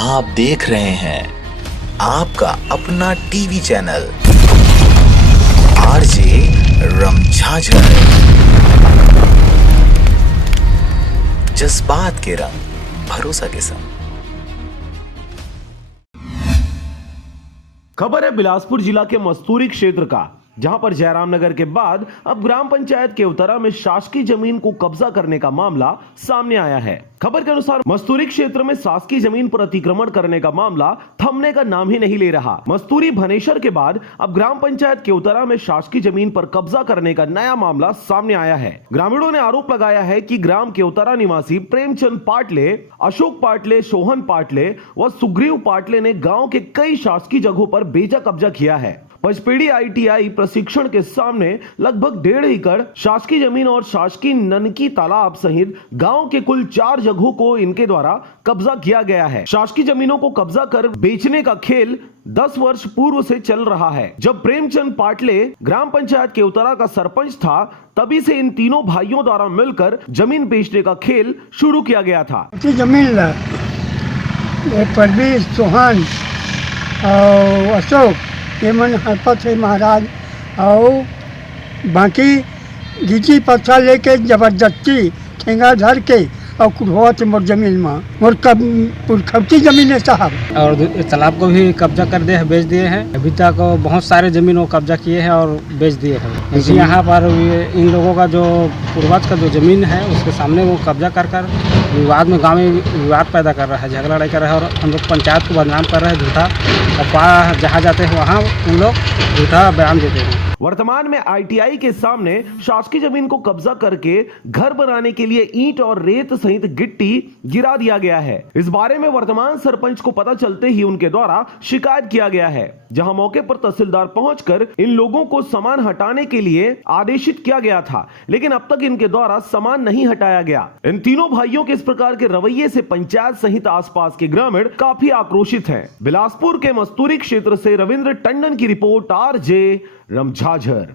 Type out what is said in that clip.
आप देख रहे हैं आपका अपना टीवी चैनल आरजे रमझाझर। जज्बात के रंग भरोसा के संग। खबर है बिलासपुर जिला के मस्तूरी क्षेत्र का, जहां पर जयराम नगर के बाद अब ग्राम पंचायत केवतरा में शासकीय जमीन को कब्जा करने का मामला सामने आया है। खबर के अनुसार मस्तूरी क्षेत्र में शासकीय जमीन पर अतिक्रमण करने का मामला थमने का नाम ही नहीं ले रहा। मस्तूरी भनेसर के बाद अब ग्राम पंचायत केवतरा में शासकीय जमीन पर कब्जा करने का नया मामला सामने आया है। ग्रामीणों ने आरोप लगाया है कि ग्राम केवतरा निवासी प्रेमचंद पाटले, अशोक पाटले, सोहन पाटले व सुग्रीव पाटले ने गाँव के कई शासकीय जगहों पर बेजा कब्जा किया है। पचपेड़ी ITI प्रशिक्षण के सामने लगभग 1.5 एकड़ शासकीय जमीन और शासकीय ननकी तालाब सहित गांव के कुल 4 जगहों को इनके द्वारा कब्जा किया गया है। शासकीय जमीनों को कब्जा कर बेचने का खेल 10 वर्ष पूर्व से चल रहा है। जब प्रेमचंद पाटले ग्राम पंचायत केवतरा का सरपंच था, तभी से इन तीनों भाइयों द्वारा मिलकर जमीन बेचने का खेल शुरू किया गया था। जमीन परवीर, सोहन और अशोक ये मन हरपत है महाराज, और बाकी गिची पत्थर लेके जबरदस्ती ठेंगा धर के और कुछ मोर जमीन में मोर पुरखवती जमीन है साहब। और तालाब को भी कब्जा कर दिए हैं, बेच दिए हैं। अभी तक बहुत सारे जमीन को कब्जा किए हैं और बेच दिए हैं। इसी यहाँ पर इन लोगों का जो पूर्वज का जो जमीन है उसके सामने वो कब्जा कर विवाद में गाँव में विवाद पैदा कर रहा है, झगड़ा लड़ाई कर रहा है और हम लोग पंचायत को बदनाम कर रहे हैं झूठा। और जहाँ जाते हैं वहाँ उन लोग झूठा बयान देते हैं। वर्तमान में ITI के सामने शासकीय जमीन को कब्जा करके घर बनाने के लिए ईंट और रेत सहित गिट्टी गिरा दिया गया है। इस बारे में वर्तमान सरपंच को पता चलते ही उनके द्वारा शिकायत किया गया है, जहां मौके पर तहसीलदार पहुंचकर इन लोगों को सामान हटाने के लिए आदेशित किया गया था, लेकिन अब तक इनके द्वारा सामान नहीं हटाया गया। इन तीनों भाइयों के इस प्रकार के रवैये से पंचायत सहित आसपास के ग्रामीण काफी आक्रोशित हैं। बिलासपुर के मस्तूरी क्षेत्र से रविंद्र टंडन की रिपोर्ट, आरजे रमझाझर।